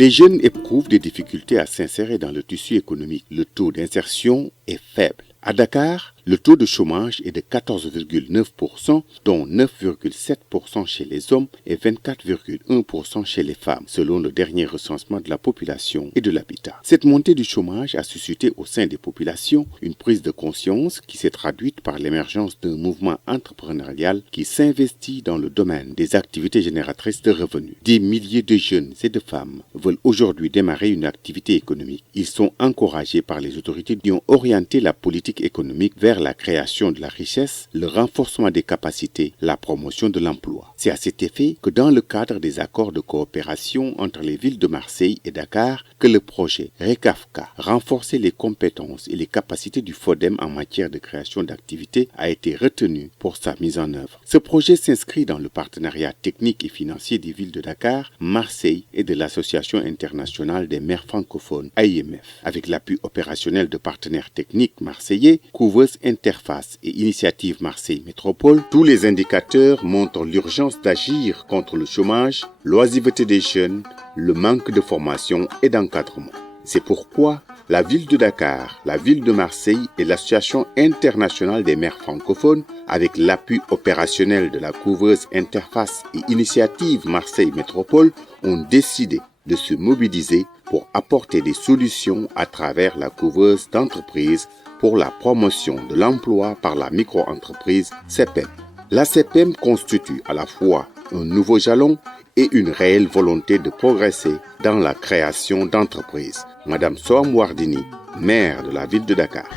Les jeunes éprouvent des difficultés à s'insérer dans le tissu économique. Le taux d'insertion est faible. À Dakar, le taux de chômage est de 14,9%, dont 9,7% chez les hommes et 24,1% chez les femmes, selon le dernier recensement de la population et de l'habitat. Cette montée du chômage a suscité au sein des populations une prise de conscience qui s'est traduite par l'émergence d'un mouvement entrepreneurial qui s'investit dans le domaine des activités génératrices de revenus. Des milliers de jeunes et de femmes veulent aujourd'hui démarrer une activité économique. Ils sont encouragés par les autorités qui ont orienté la politique économique vers la création de la richesse, le renforcement des capacités, la promotion de l'emploi. C'est à cet effet que dans le cadre des accords de coopération entre les villes de Marseille et Dakar, que le projet RECAFCA, renforcer les compétences et les capacités du FODEM en matière de création d'activités, a été retenu pour sa mise en œuvre. Ce projet s'inscrit dans le partenariat technique et financier des villes de Dakar, Marseille et de l'Association internationale des maires francophones, AIMF, avec l'appui opérationnel de partenaires techniques marseillais, Couveuse Interface et Initiative Marseille Métropole. Tous les indicateurs montrent l'urgence d'agir contre le chômage, l'oisiveté des jeunes, le manque de formation et d'encadrement. C'est pourquoi la ville de Dakar, la ville de Marseille et l'Association internationale des maires francophones, avec l'appui opérationnel de la Couveuse Interface et Initiative Marseille Métropole, ont décidé de se mobiliser pour apporter des solutions à travers la couveuse d'entreprises pour la promotion de l'emploi par la micro-entreprise CEPEM. La CEPEM constitue à la fois un nouveau jalon et une réelle volonté de progresser dans la création d'entreprises. Madame Soham Wardini, maire de la ville de Dakar.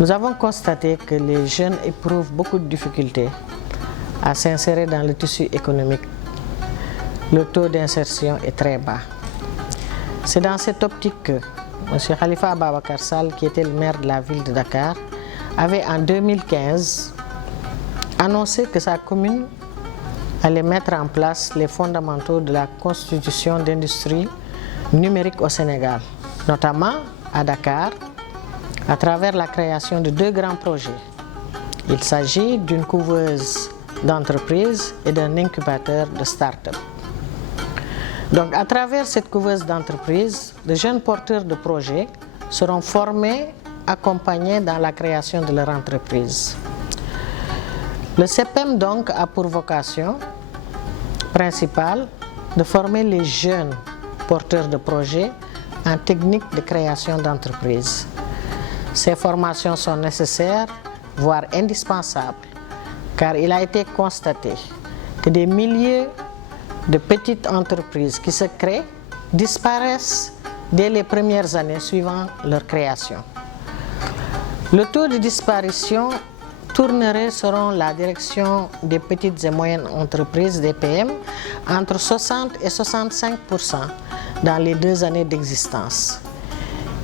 Nous avons constaté que les jeunes éprouvent beaucoup de difficultés à s'insérer dans le tissu économique. Le taux d'insertion est très bas. C'est dans cette optique que M. Khalifa Ababacar Sall, qui était le maire de la ville de Dakar, avait en 2015 annoncé que sa commune allait mettre en place les fondamentaux de la constitution d'industrie numérique au Sénégal, notamment à Dakar, à travers la création de 2 grands projets. Il s'agit d'une couveuse d'entreprises et d'un incubateur de start-up. Donc, à travers cette couveuse d'entreprise, de jeunes porteurs de projets seront formés, accompagnés dans la création de leur entreprise. Le CEPEM, donc, a pour vocation principale de former les jeunes porteurs de projets en technique de création d'entreprise. Ces formations sont nécessaires, voire indispensables, car il a été constaté que des milliers de petites entreprises qui se créent disparaissent dès les premières années suivant leur création. Le taux de disparition tournerait selon la direction des petites et moyennes entreprises, DPM, entre 60 et 65% dans les 2 années d'existence.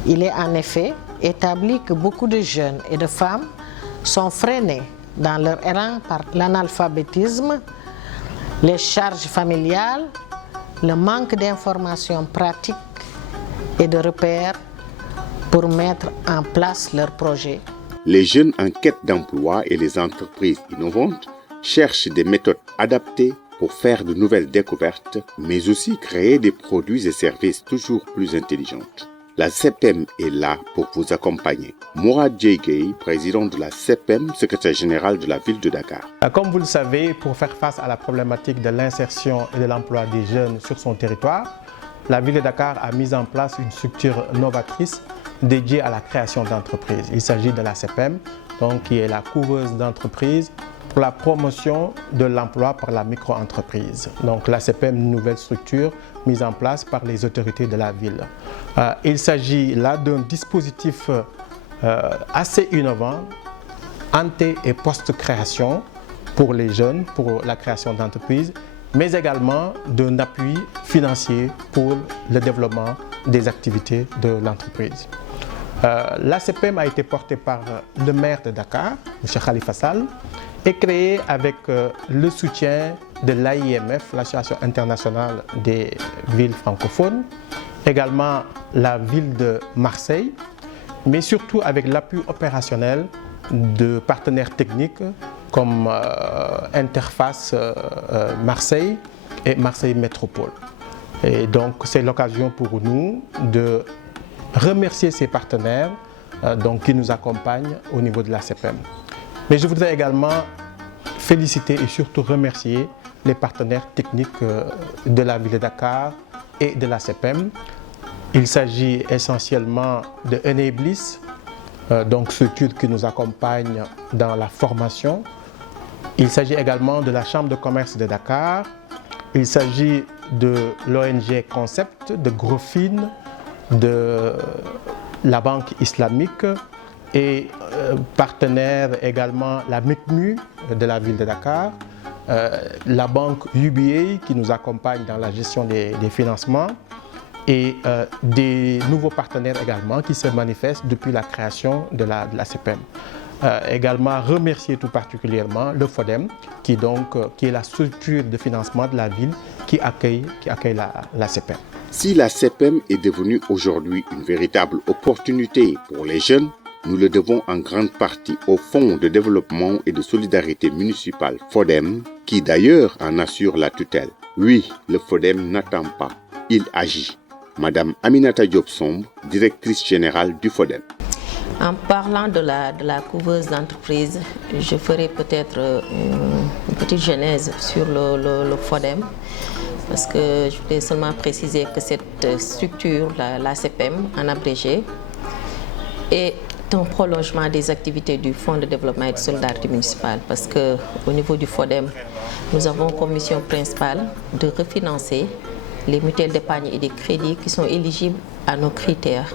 Il est en effet établi que beaucoup de jeunes et de femmes sont freinés dans leur élan par l'analphabétisme, les charges familiales, le manque d'informations pratiques et de repères pour mettre en place leurs projets. Les jeunes en quête d'emploi et les entreprises innovantes cherchent des méthodes adaptées pour faire de nouvelles découvertes, mais aussi créer des produits et services toujours plus intelligents. La CEPEM est là pour vous accompagner. Mourad Djeigay, président de la CEPEM, secrétaire général de la ville de Dakar. Comme vous le savez, pour faire face à la problématique de l'insertion et de l'emploi des jeunes sur son territoire, la ville de Dakar a mis en place une structure novatrice dédiée à la création d'entreprises. Il s'agit de la CEPEM, donc, qui est la couveuse d'entreprises pour la promotion de l'emploi par la micro-entreprise. Donc la CEPEM, une nouvelle structure mise en place par les autorités de la ville. Il s'agit là d'un dispositif assez innovant, ante- et post-création pour les jeunes, pour la création d'entreprises, mais également d'un appui financier pour le développement des activités de l'entreprise. La CEPEM a été portée par le maire de Dakar, M. Khalifa Sall, et créée avec le soutien de l'AIMF, l'Association internationale des villes francophones, également la ville de Marseille, mais surtout avec l'appui opérationnel de partenaires techniques comme Interface Marseille et Marseille Métropole. Et donc c'est l'occasion pour nous de remercier ces partenaires qui nous accompagnent au niveau de la CPM. Mais je voudrais également féliciter et surtout remercier les partenaires techniques de la ville de Dakar et de la CPM. Il s'agit essentiellement de Enablis, structure qui nous accompagne dans la formation. Il s'agit également de la Chambre de commerce de Dakar. Il s'agit de l'ONG Concept, de Grofin, de la Banque islamique et partenaire également la MICMU de la ville de Dakar, la banque UBA qui nous accompagne dans la gestion des financements et des nouveaux partenaires également qui se manifestent depuis la création de la CPM. Également remercier tout particulièrement le FODEM qui est la structure de financement de la ville qui accueille la CPM. Si la CPM est devenue aujourd'hui une véritable opportunité pour les jeunes, nous le devons en grande partie au Fonds de développement et de solidarité municipale FODEM, qui d'ailleurs en assure la tutelle. Oui, le FODEM n'attend pas, il agit. Madame Aminata Diop-Sombre, directrice générale du FODEM. En parlant de la couveuse d'entreprise, je ferai peut-être une petite genèse sur le FODEM, parce que je voulais seulement préciser que cette structure, la CPM en abrégé, est un prolongement des activités du Fonds de développement et de solidarité municipale, parce qu'au niveau du FODEM, nous avons comme mission principale de refinancer les mutuelles d'épargne et des crédits qui sont éligibles à nos critères,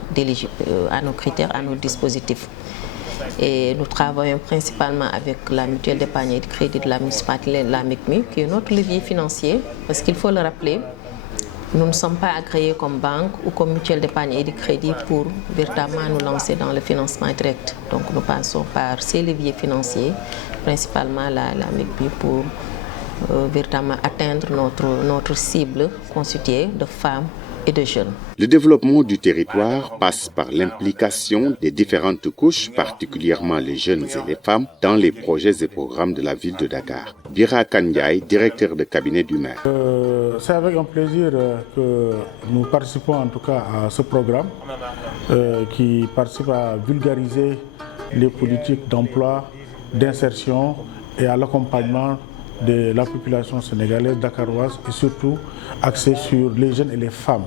à nos dispositifs. Et nous travaillons principalement avec la mutuelle d'épargne et de crédit de la municipalité, la MICMU, qui est notre levier financier, parce qu'il faut le rappeler, nous ne sommes pas agréés comme banque ou comme mutuelle d'épargne et de crédit pour véritablement nous lancer dans le financement direct. Donc nous passons par ces leviers financiers, principalement la MICMU, pour véritablement atteindre notre cible constituée de femmes et de jeunes. Le développement du territoire passe par l'implication des différentes couches, particulièrement les jeunes et les femmes, dans les projets et programmes de la ville de Dakar. Bira Kandiaï, directeur de cabinet du maire. C'est avec un plaisir que nous participons en tout cas à ce programme qui participe à vulgariser les politiques d'emploi, d'insertion et à l'accompagnement de la population sénégalaise, dakaroise et surtout axé sur les jeunes et les femmes.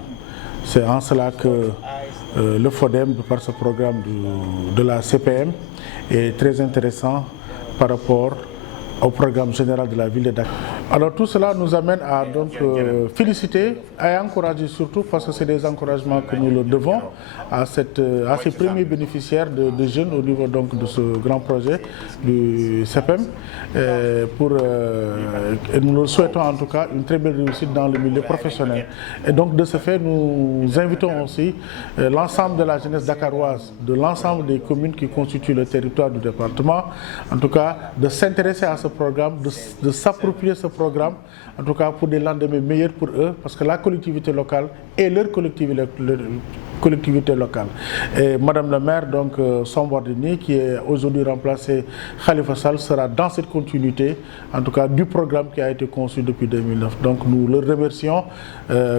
C'est en cela que le FODEM, par ce programme de la CPM, est très intéressant par rapport au programme général de la ville de Dakar. Alors tout cela nous amène à féliciter et encourager surtout, parce que c'est des encouragements que nous le devons à ces premiers bénéficiaires de jeunes au niveau de ce grand projet du CPM. Et nous leur souhaitons en tout cas une très belle réussite dans le milieu professionnel. Et donc de ce fait, nous invitons aussi l'ensemble de la jeunesse dakaroise, de l'ensemble des communes qui constituent le territoire du département, en tout cas de s'intéresser à ce programme, de s'approprier ce programme, en tout cas pour des lendemains meilleurs pour eux, parce que la collectivité locale est leur collectivité locale. Et Madame le maire, Sombordini, qui est aujourd'hui remplacé Khalifa Sall, sera dans cette continuité, en tout cas du programme qui a été conçu depuis 2009. Donc nous le remercions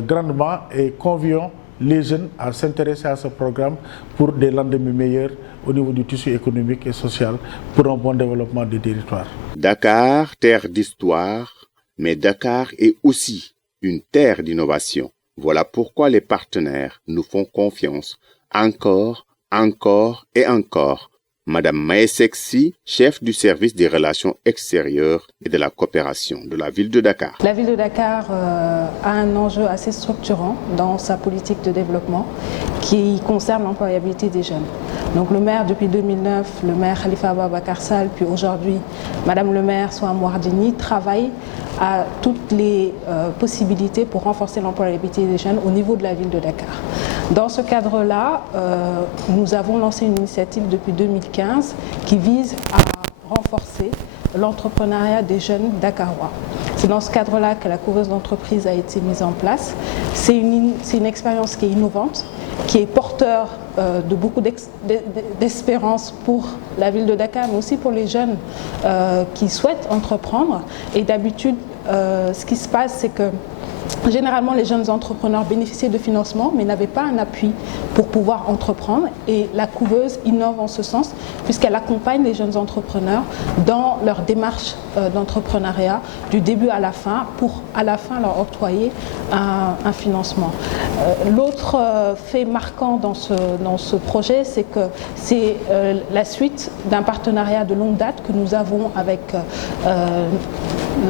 grandement et convions les jeunes à s'intéresser à ce programme pour des lendemains meilleurs au niveau du tissu économique et social pour un bon développement des territoires. Dakar, terre d'histoire, mais Dakar est aussi une terre d'innovation. Voilà pourquoi les partenaires nous font confiance encore et encore. Madame Maesexi, chef du service des relations extérieures et de la coopération de la ville de Dakar. La ville de Dakar a un enjeu assez structurant dans sa politique de développement qui concerne l'employabilité des jeunes. Donc le maire depuis 2009, le maire Khalifa Ababacar Sall, puis aujourd'hui Madame le maire Soham Wardini travaille à toutes les possibilités pour renforcer l'employabilité des jeunes au niveau de la ville de Dakar. Dans ce cadre-là, nous avons lancé une initiative depuis 2015 qui vise à renforcer l'entrepreneuriat des jeunes dakarois. C'est dans ce cadre-là que la couveuse d'entreprise a été mise en place. C'est une expérience qui est innovante, qui est porteur de beaucoup d'espérance pour la ville de Dakar, mais aussi pour les jeunes qui souhaitent entreprendre. Et d'habitude, ce qui se passe, c'est que Généralement, les jeunes entrepreneurs bénéficiaient de financement, mais n'avaient pas un appui pour pouvoir entreprendre. Et la couveuse innove en ce sens, puisqu'elle accompagne les jeunes entrepreneurs dans leur démarche d'entrepreneuriat du début à la fin, pour à la fin leur octroyer un financement. L'autre fait marquant dans ce projet, c'est que c'est la suite d'un partenariat de longue date que nous avons avec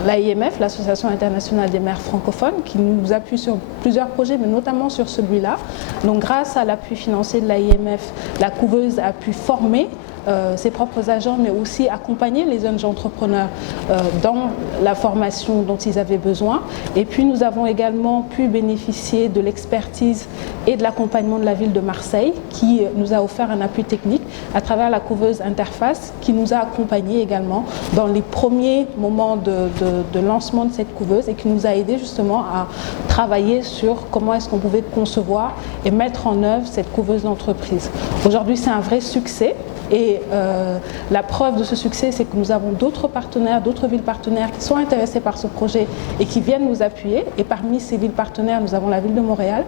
l'AIMF, l'Association internationale des maires francophones, qui nous appuie sur plusieurs projets, mais notamment sur celui-là. Donc grâce à l'appui financier de l'AIMF, la couveuse a pu former ses propres agents, mais aussi accompagner les jeunes entrepreneurs dans la formation dont ils avaient besoin. Et puis nous avons également pu bénéficier de l'expertise et de l'accompagnement de la ville de Marseille, qui nous a offert un appui technique à travers la couveuse Interface, qui nous a accompagnés également dans les premiers moments de lancement de cette couveuse et qui nous a aidés justement à travailler sur comment est-ce qu'on pouvait concevoir et mettre en œuvre cette couveuse d'entreprise. Aujourd'hui, c'est un vrai succès. Et la preuve de ce succès, c'est que nous avons d'autres partenaires, d'autres villes partenaires qui sont intéressées par ce projet et qui viennent nous appuyer. Et parmi ces villes partenaires, nous avons la ville de Montréal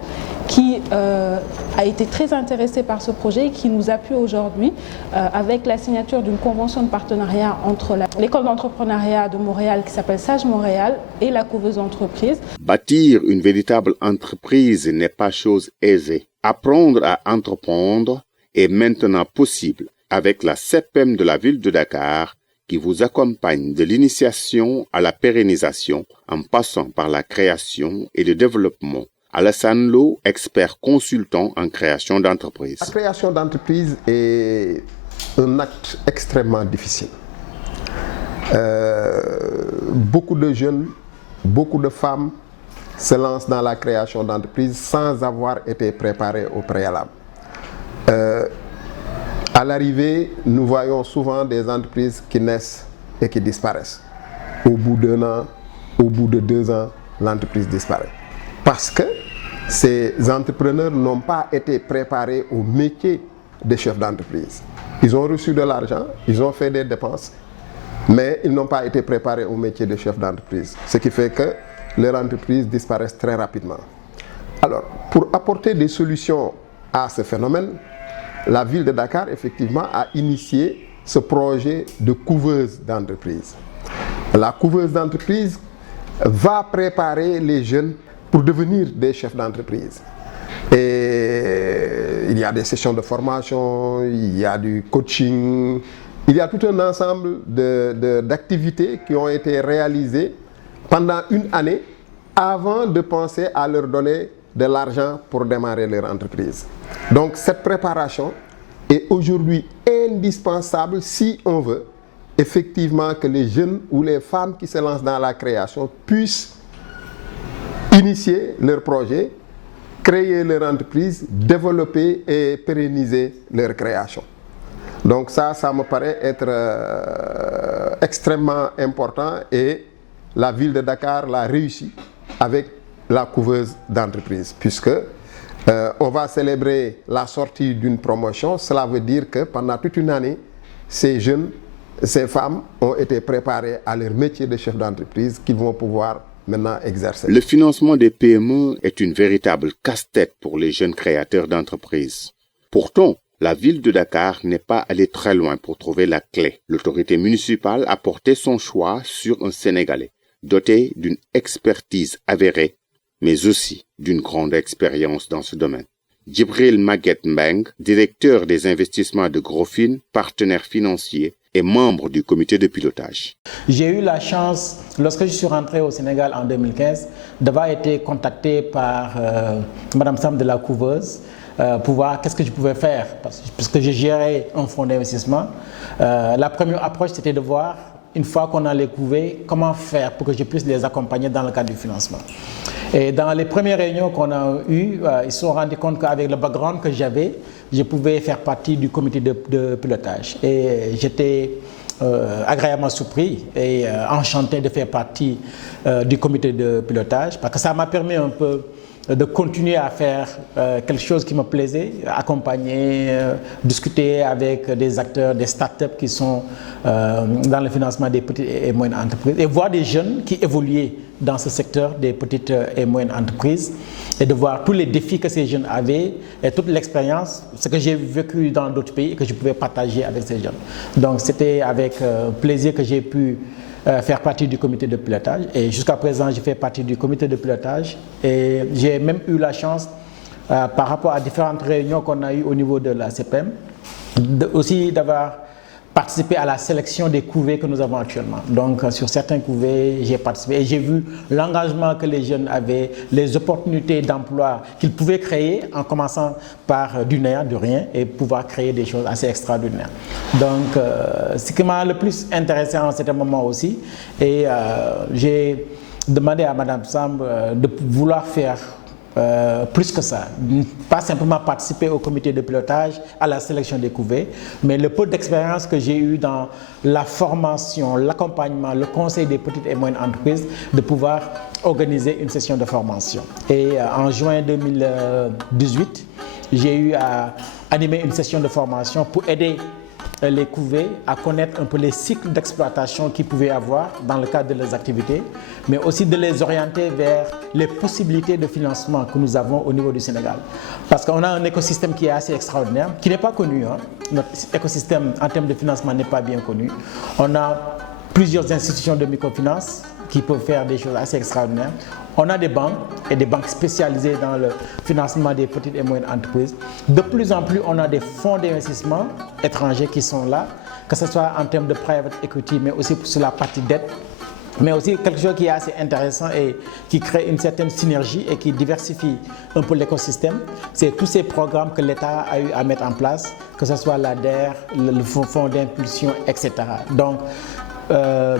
qui a été très intéressée par ce projet et qui nous appuie aujourd'hui avec la signature d'une convention de partenariat entre l'école d'entrepreneuriat de Montréal qui s'appelle Sage Montréal et la couveuse d'entreprise. Bâtir une véritable entreprise n'est pas chose aisée. Apprendre à entreprendre est maintenant possible avec la CEPEM de la ville de Dakar qui vous accompagne de l'initiation à la pérennisation en passant par la création et le développement. Alassane Lo, expert consultant en création d'entreprise. La création d'entreprise est un acte extrêmement difficile. Beaucoup de jeunes, beaucoup de femmes se lancent dans la création d'entreprise sans avoir été préparés au préalable. À l'arrivée, nous voyons souvent des entreprises qui naissent et qui disparaissent. Au bout d'1 an, au bout de 2 ans, l'entreprise disparaît. Parce que ces entrepreneurs n'ont pas été préparés au métier de chef d'entreprise. Ils ont reçu de l'argent, ils ont fait des dépenses, mais ils n'ont pas été préparés au métier de chef d'entreprise. Ce qui fait que leurs entreprises disparaissent très rapidement. Alors, pour apporter des solutions à ce phénomène, la ville de Dakar, effectivement, a initié ce projet de couveuse d'entreprise. La couveuse d'entreprise va préparer les jeunes pour devenir des chefs d'entreprise. Et il y a des sessions de formation, il y a du coaching, il y a tout un ensemble d'activités qui ont été réalisées pendant 1 année avant de penser à leur donner de l'argent pour démarrer leur entreprise. Donc cette préparation est aujourd'hui indispensable si on veut effectivement que les jeunes ou les femmes qui se lancent dans la création puissent initier leur projet, créer leur entreprise, développer et pérenniser leur création. Donc ça me paraît être extrêmement important et la ville de Dakar l'a réussi avec la couveuse d'entreprise, puisque on va célébrer la sortie d'une promotion. Cela veut dire que pendant toute 1 année, ces jeunes, ces femmes ont été préparées à leur métier de chef d'entreprise qu'ils vont pouvoir maintenant exercer. Le financement des PME est une véritable casse-tête pour les jeunes créateurs d'entreprises. Pourtant, la ville de Dakar n'est pas allée très loin pour trouver la clé. L'autorité municipale a porté son choix sur un Sénégalais, doté d'une expertise avérée, mais aussi d'une grande expérience dans ce domaine. Djibril Maguette Mbeng, directeur des investissements de Grofin, partenaire financier et membre du comité de pilotage. J'ai eu la chance, lorsque je suis rentré au Sénégal en 2015, d'avoir été contacté par Madame Sam de la Couveuse pour voir qu'est-ce que je pouvais faire, parce que je gérais un fonds d'investissement. La première approche, c'était de voir, une fois qu'on a les couvées, comment faire pour que je puisse les accompagner dans le cadre du financement. Et dans les premières réunions qu'on a eues, ils se sont rendus compte qu'avec le background que j'avais, je pouvais faire partie du comité de pilotage. Et j'étais agréablement surpris et enchanté de faire partie du comité de pilotage, parce que ça m'a permis un peu de continuer à faire quelque chose qui me plaisait, accompagner, discuter avec des acteurs, des startups qui sont dans le financement des petites et moyennes entreprises et voir des jeunes qui évoluaient dans ce secteur des petites et moyennes entreprises et de voir tous les défis que ces jeunes avaient et toute l'expérience, ce que j'ai vécu dans d'autres pays et que je pouvais partager avec ces jeunes. Donc c'était avec plaisir que j'ai pu faire partie du comité de pilotage et jusqu'à présent je fais partie du comité de pilotage et j'ai même eu la chance par rapport à différentes réunions qu'on a eues au niveau de la CPM aussi d'avoir participé à la sélection des couvées que nous avons actuellement. Donc sur certains couvées, j'ai participé et j'ai vu l'engagement que les jeunes avaient, les opportunités d'emploi qu'ils pouvaient créer en commençant par du néant, de rien, et pouvoir créer des choses assez extraordinaires. Donc ce qui m'a le plus intéressé en certain moment aussi, et j'ai demandé à Mme Samb de vouloir faire plus que ça, pas simplement participer au comité de pilotage, à la sélection des couvées, mais le peu d'expérience que j'ai eu dans la formation, l'accompagnement, le conseil des petites et moyennes entreprises, de pouvoir organiser une session de formation. Et en juin 2018, j'ai eu à animer une session de formation pour aider les couvées à connaître un peu les cycles d'exploitation qu'ils pouvaient avoir dans le cadre de leurs activités, mais aussi de les orienter vers les possibilités de financement que nous avons au niveau du Sénégal. Parce qu'on a un écosystème qui est assez extraordinaire, qui n'est pas connu. Notre écosystème en termes de financement n'est pas bien connu. On a plusieurs institutions de microfinance qui peuvent faire des choses assez extraordinaires. On a des banques et des banques spécialisées dans le financement des petites et moyennes entreprises. De plus en plus, on a des fonds d'investissement étrangers qui sont là, que ce soit en termes de private equity, mais aussi sur la partie dette. Mais aussi quelque chose qui est assez intéressant et qui crée une certaine synergie et qui diversifie un peu l'écosystème, c'est tous ces programmes que l'État a eu à mettre en place, que ce soit l'ADER, le fonds d'impulsion, etc. Donc,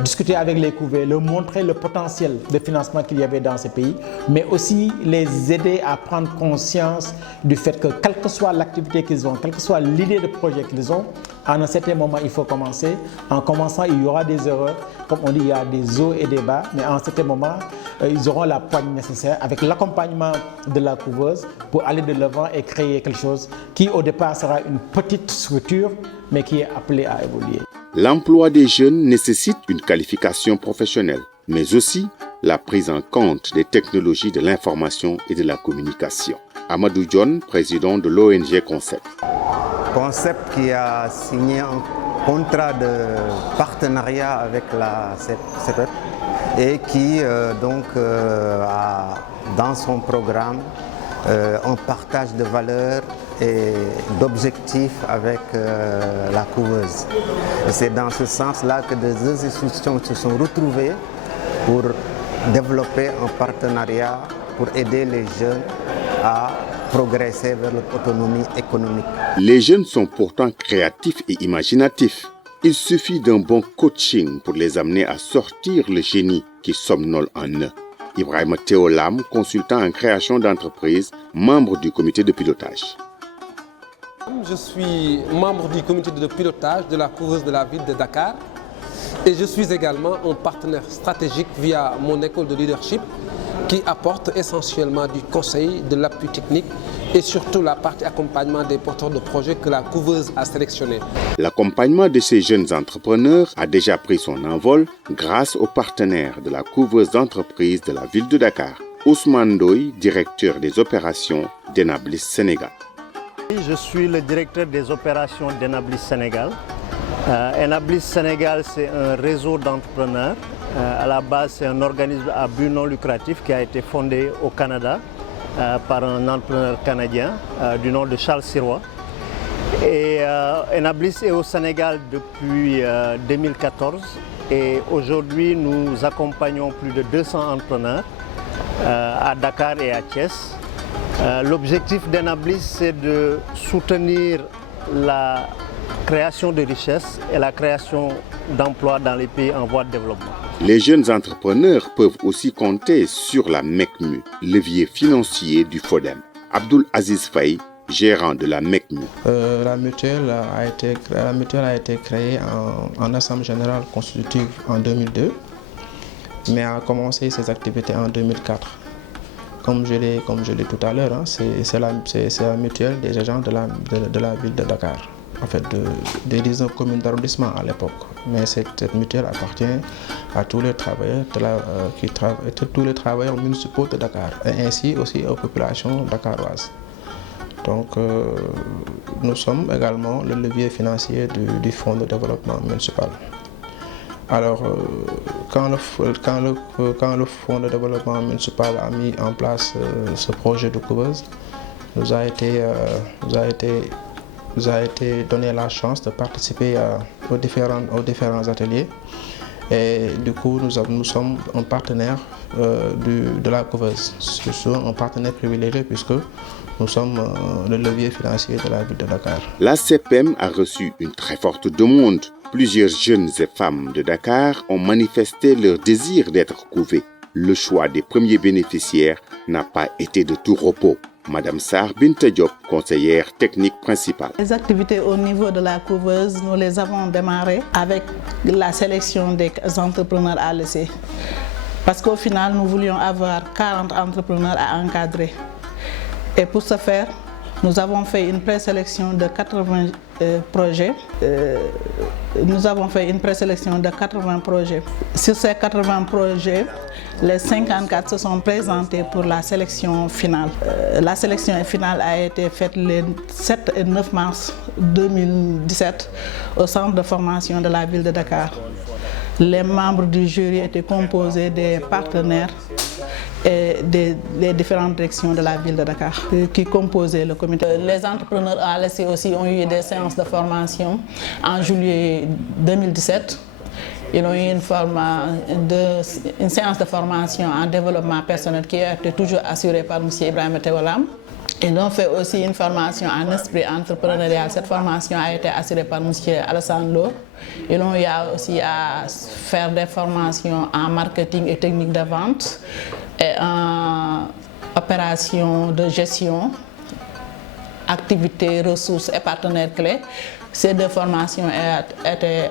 discuter avec les couvées, leur montrer le potentiel de financement qu'il y avait dans ces pays, mais aussi les aider à prendre conscience du fait que quelle que soit l'activité qu'ils ont, quelle que soit l'idée de projet qu'ils ont, à un certain moment il faut commencer. En commençant, il y aura des erreurs, comme on dit, il y a des hauts et des bas, mais à un certain moment, ils auront la poigne nécessaire avec l'accompagnement de la couveuse pour aller de l'avant et créer quelque chose qui au départ sera une petite structure, mais qui est appelée à évoluer. L'emploi des jeunes nécessite une qualification professionnelle, mais aussi la prise en compte des technologies de l'information et de la communication. Amadou John, président de l'ONG Concept. Concept qui a signé un contrat de partenariat avec la CPEP et qui a dans son programme un partage de valeurs et d'objectifs avec la couveuse. Et c'est dans ce sens-là que des institutions se sont retrouvées pour développer un partenariat pour aider les jeunes à progresser vers l'autonomie économique. Les jeunes sont pourtant créatifs et imaginatifs. Il suffit d'un bon coaching pour les amener à sortir le génie qui somnole en eux. Ibrahima Théolam, consultant en création d'entreprise, membre du comité de pilotage. Je suis membre du comité de pilotage de la couveuse de la ville de Dakar et je suis également un partenaire stratégique via mon école de leadership qui apporte essentiellement du conseil, de l'appui technique et surtout la partie accompagnement des porteurs de projets que la couveuse a sélectionnés. L'accompagnement de ces jeunes entrepreneurs a déjà pris son envol grâce aux partenaires de la couveuse d'entreprise de la ville de Dakar. Ousmane Ndoye, directeur des opérations d'Enablis Sénégal. Je suis le directeur des opérations d'Enablis Sénégal. Enablis Sénégal, c'est un réseau d'entrepreneurs. À la base, c'est un organisme à but non lucratif qui a été fondé au Canada par un entrepreneur canadien du nom de Charles Sirois. Et Enablis est au Sénégal depuis 2014 et aujourd'hui nous accompagnons plus de 200 entrepreneurs à Dakar et à Thiès. L'objectif d'Enablis, c'est de soutenir la création de richesses et la création d'emplois dans les pays en voie de développement. Les jeunes entrepreneurs peuvent aussi compter sur la MECMU, levier financier du FODEM. Abdul Aziz Faye, gérant de la MECMU. La mutuelle a été créée en assemblée générale constitutive en 2002, mais a commencé ses activités en 2004. Comme je l'ai dit tout à l'heure, c'est la mutuelle des agents de la ville de Dakar. des 19 communes d'arrondissement à l'époque. Mais cette mutuelle appartient à tous les travailleurs, tous les travailleurs municipaux de Dakar et ainsi aussi aux populations dakaroises. Donc nous sommes également le levier financier du Fonds de développement municipal. Alors quand le Fonds de développement municipal a mis en place ce projet de couveuse, nous a été donné la chance de participer aux différents ateliers. Et du coup, nous sommes un partenaire de la couveuse. Nous sommes un partenaire privilégié puisque nous sommes le levier financier de la ville de Dakar. La CPM a reçu une très forte demande. Plusieurs jeunes et femmes de Dakar ont manifesté leur désir d'être couvées. Le choix des premiers bénéficiaires n'a pas été de tout repos. Madame Sarr Binta Diop, conseillère technique principale. Les activités au niveau de la couveuse, nous les avons démarrées avec la sélection des entrepreneurs à laisser. Parce qu'au final, nous voulions avoir 40 entrepreneurs à encadrer. Et pour ce faire, nous avons fait une présélection de 80 projets. Sur ces 80 projets, les 54 se sont présentés pour la sélection finale. La sélection finale a été faite les 7 et 9 mars 2017 au centre de formation de la ville de Dakar. Les membres du jury étaient composés des partenaires et des différentes directions de la ville de Dakar qui composaient le comité. Les entrepreneurs à l'essai aussi ont eu des séances de formation en juillet 2017. Ils ont eu une séance de formation en développement personnel qui a été toujours assurée par M. Ibrahima Tewalam. Ils ont fait aussi une formation en esprit entrepreneurial. Cette formation a été assurée par M. Alassane Lo. Ils ont eu aussi à faire des formations en marketing et technique de vente et en opération de gestion, activités, ressources et partenaires clés. Ces deux formations étaient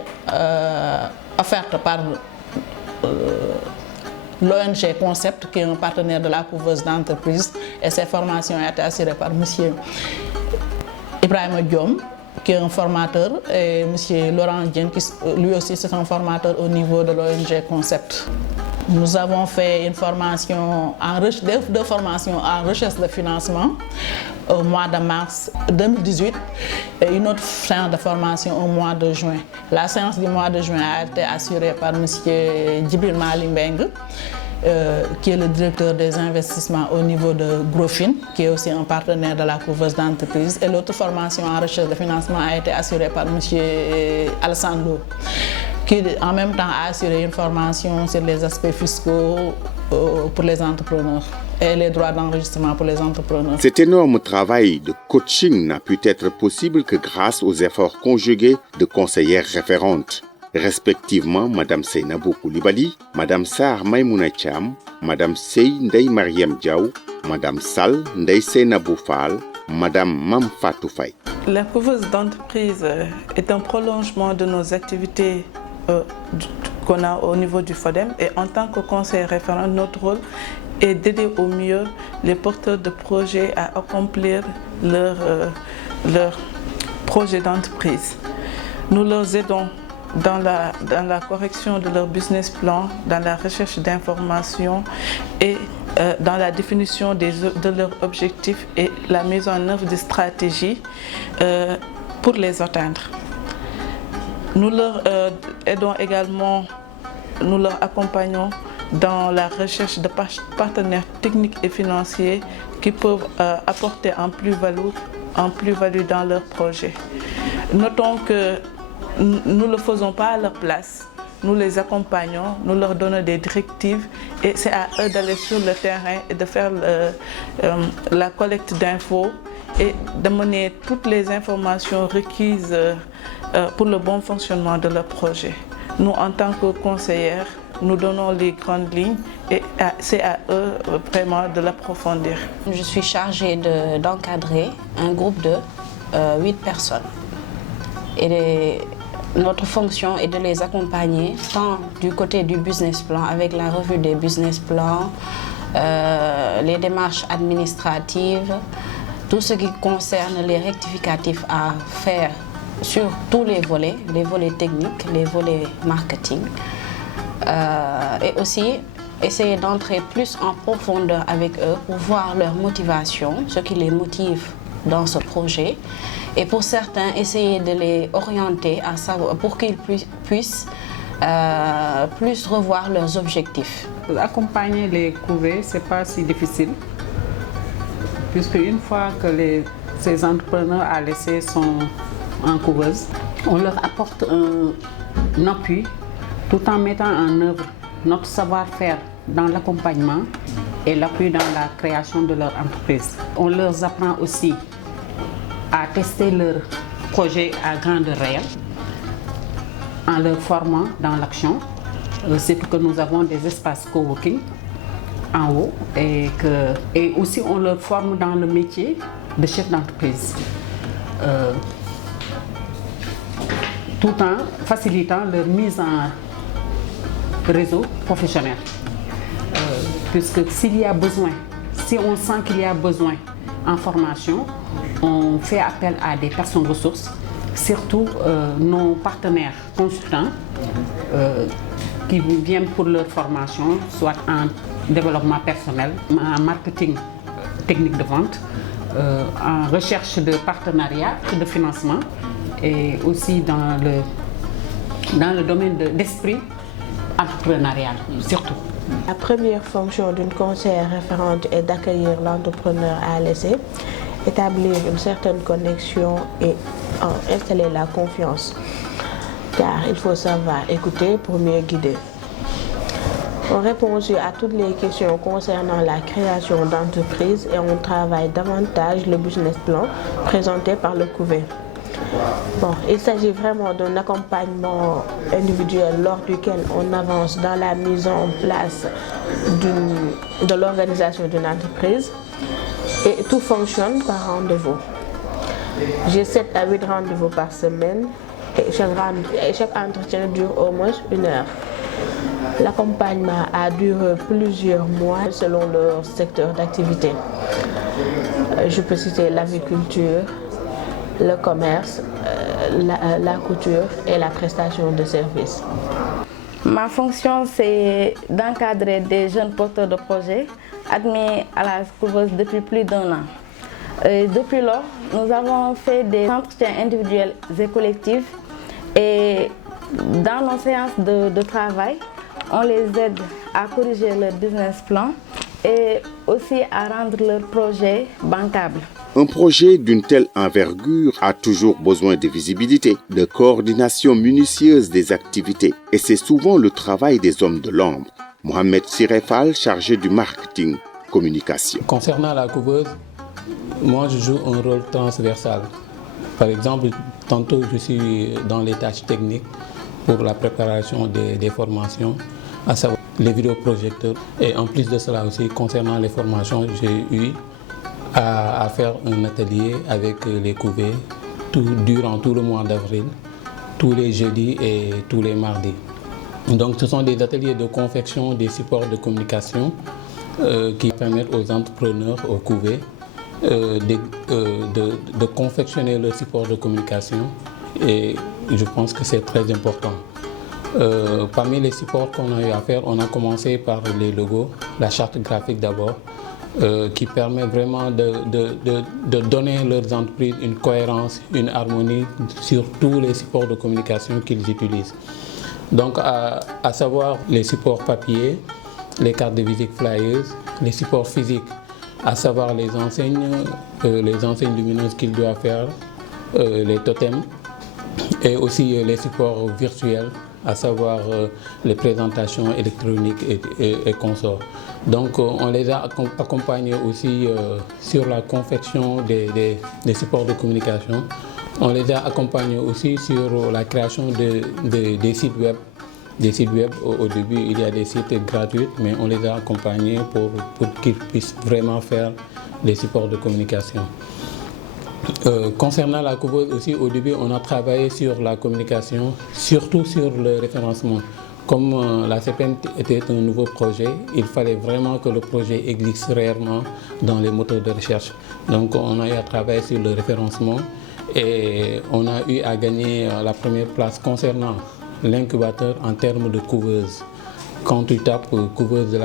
offertes par l'ONG Concept, qui est un partenaire de la couveuse d'entreprise, et ces formations ont été assurées par M. Ibrahima Diom, qui est un formateur, et M. Laurent Dien, qui lui aussi c'est un formateur au niveau de l'ONG Concept. Nous avons fait une formation deux formations en recherche de financement au mois de mars 2018 et une autre séance de formation au mois de juin. La séance du mois de juin a été assurée par M. Djibril Malimbeng, qui est le directeur des investissements au niveau de Grofin, qui est aussi un partenaire de la couveuse d'entreprise. Et l'autre formation en recherche de financement a été assurée par M. Alassane Lo, qui en même temps a assuré une formation sur les aspects fiscaux pour les entrepreneurs et les droits d'enregistrement pour les entrepreneurs. Cet énorme travail de coaching n'a pu être possible que grâce aux efforts conjugués de conseillères référentes, respectivement Mme Seynabou Koulibaly, Mme Sarr Maïmouna Thiam, Mme Sey Ndeye Mariam Diaw, Mme Sall Ndeye Seynabou Fall, Mme Mam Fatou Faye. La couveuse d'entreprise est un prolongement de nos activités qu'on a au niveau du FODEM, et en tant que conseil référent, notre rôle est d'aider au mieux les porteurs de projets à accomplir leur projet d'entreprise. Nous leur aidons dans la correction de leur business plan, dans la recherche d'informations et dans la définition de leurs objectifs et la mise en œuvre de stratégies pour les atteindre. Nous leur aidons également, nous leur accompagnons dans la recherche de partenaires techniques et financiers qui peuvent apporter en plus-value dans leurs projets. Notons que nous ne le faisons pas à leur place. Nous les accompagnons, nous leur donnons des directives et c'est à eux d'aller sur le terrain et de faire la collecte d'infos et de mener toutes les informations requises pour le bon fonctionnement de leur projet. Nous, en tant que conseillères, nous donnons les grandes lignes et c'est à eux vraiment de l'approfondir. Je suis chargée d'encadrer un groupe de 8 personnes. Et notre fonction est de les accompagner tant du côté du business plan avec la revue des business plans, les démarches administratives, tout ce qui concerne les rectificatifs à faire sur tous les volets techniques, les volets marketing, et aussi essayer d'entrer plus en profondeur avec eux pour voir leur motivation, ce qui les motive dans ce projet, et pour certains essayer de les orienter à savoir, pour qu'ils puissent plus revoir leurs objectifs. Accompagner les couvées, ce n'est pas si difficile, puisque une fois que ces entrepreneurs à laisser sont en couveuse, on leur apporte un appui tout en mettant en œuvre notre savoir-faire dans l'accompagnement et l'appui dans la création de leur entreprise. On leur apprend aussi à tester leur projet à grande réelle en leur formant dans l'action. C'est que nous avons des espaces coworking en haut et aussi on leur forme dans le métier de chef d'entreprise, tout en facilitant leur mise en réseau professionnel. Puisque s'il y a besoin, si on sent qu'il y a besoin en formation, on fait appel à des personnes ressources, surtout nos partenaires consultants qui viennent pour leur formation, soit en développement personnel, en marketing, technique de vente, en recherche de partenariat et de financement, et aussi dans le domaine d'esprit entrepreneurial, surtout. La première fonction d'une conseillère référente est d'accueillir l'entrepreneur à l'essai, établir une certaine connexion et installer la confiance, car il faut savoir écouter pour mieux guider. On répond aussi à toutes les questions concernant la création d'entreprise et on travaille davantage le business plan présenté par le couvé. Bon, il s'agit vraiment d'un accompagnement individuel lors duquel on avance dans la mise en place de l'organisation d'une entreprise et tout fonctionne par rendez-vous. J'ai 7 à 8 rendez-vous par semaine et chaque entretien dure au moins 1 heure. L'accompagnement a duré plusieurs mois selon leur secteur d'activité. Je peux citer l'aviculture, le commerce, la couture et la prestation de services. Ma fonction, c'est d'encadrer des jeunes porteurs de projets admis à la couveuse depuis plus d'1 an. Depuis lors, nous avons fait des entretiens individuels et collectifs et dans nos séances de travail, on les aide à corriger leur business plan et aussi à rendre leur projet bancable. Un projet d'une telle envergure a toujours besoin de visibilité, de coordination minutieuse des activités. Et c'est souvent le travail des hommes de l'ombre. Mohamed Sirefal, chargé du marketing, communication. Concernant la couveuse, moi je joue un rôle transversal. Par exemple, tantôt je suis dans les tâches techniques pour la préparation des formations, à savoir les vidéoprojecteurs. Et en plus de cela aussi, concernant les formations, j'ai eu à faire un atelier avec les couvées durant tout le mois d'avril, tous les jeudis et tous les mardis. Donc ce sont des ateliers de confection des supports de communication qui permettent aux entrepreneurs, aux couvées, de confectionner leurs supports de communication et je pense que c'est très important. Parmi les supports qu'on a eu à faire, on a commencé par les logos, la charte graphique d'abord, qui permet vraiment de donner à leurs entreprises une cohérence, une harmonie sur tous les supports de communication qu'ils utilisent. Donc à savoir les supports papier, les cartes de visite flyers, les supports physiques, à savoir les enseignes lumineuses qu'ils doivent faire, les totems, et aussi les supports virtuels, à savoir les présentations électroniques et consorts. Donc on les a accompagnés aussi sur la confection des supports de communication. On les a accompagnés aussi sur la création des sites web. Des sites web, au début, il y a des sites gratuits, mais on les a accompagnés pour qu'ils puissent vraiment faire des supports de communication. Concernant la couveuse aussi, au début, on a travaillé sur la communication, surtout sur le référencement. Comme la CPN était un nouveau projet, il fallait vraiment que le projet existe réellement dans les moteurs de recherche. Donc on a eu à travailler sur le référencement Et on a eu à gagner la première place concernant l'incubateur en termes de couveuse. Quand tu tapes couveuse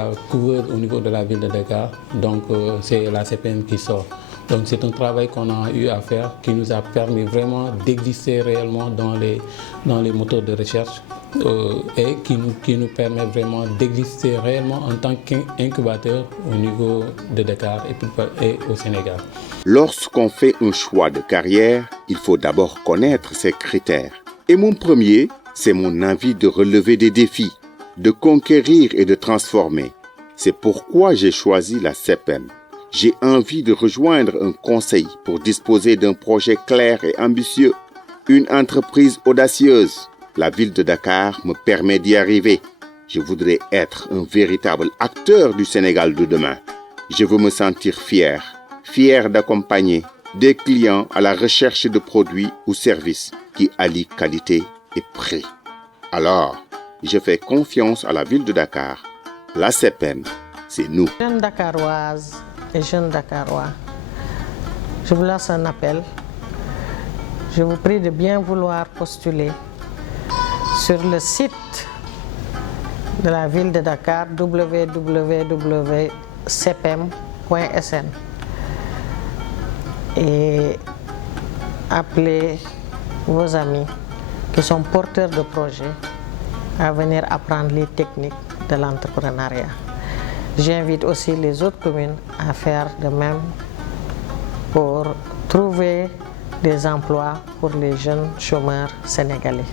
au niveau de la ville de Dakar, donc c'est la CPM qui sort. Donc c'est un travail qu'on a eu à faire qui nous a permis vraiment d'exister réellement dans les moteurs de recherche et qui nous permet vraiment d'exister réellement en tant qu'incubateur au niveau de Dakar et au Sénégal. Lorsqu'on fait un choix de carrière, il faut d'abord connaître ses critères. Et mon premier, c'est mon envie de relever des défis, de conquérir et de transformer. C'est pourquoi j'ai choisi la CPM. J'ai envie de rejoindre un conseil pour disposer d'un projet clair et ambitieux, une entreprise audacieuse. La ville de Dakar me permet d'y arriver. Je voudrais être un véritable acteur du Sénégal de demain. Je veux me sentir fier d'accompagner des clients à la recherche de produits ou services qui allient qualité et prix. Alors, je fais confiance à la ville de Dakar. La CPM, c'est nous. Jeunes Dakaroises et jeunes Dakarois, je vous lance un appel. Je vous prie de bien vouloir postuler sur le site de la ville de Dakar, www.cpm.sn, et appelez vos amis qui sont porteurs de projets à venir apprendre les techniques de l'entrepreneuriat. J'invite aussi les autres communes à faire de même pour trouver des emplois pour les jeunes chômeurs sénégalais.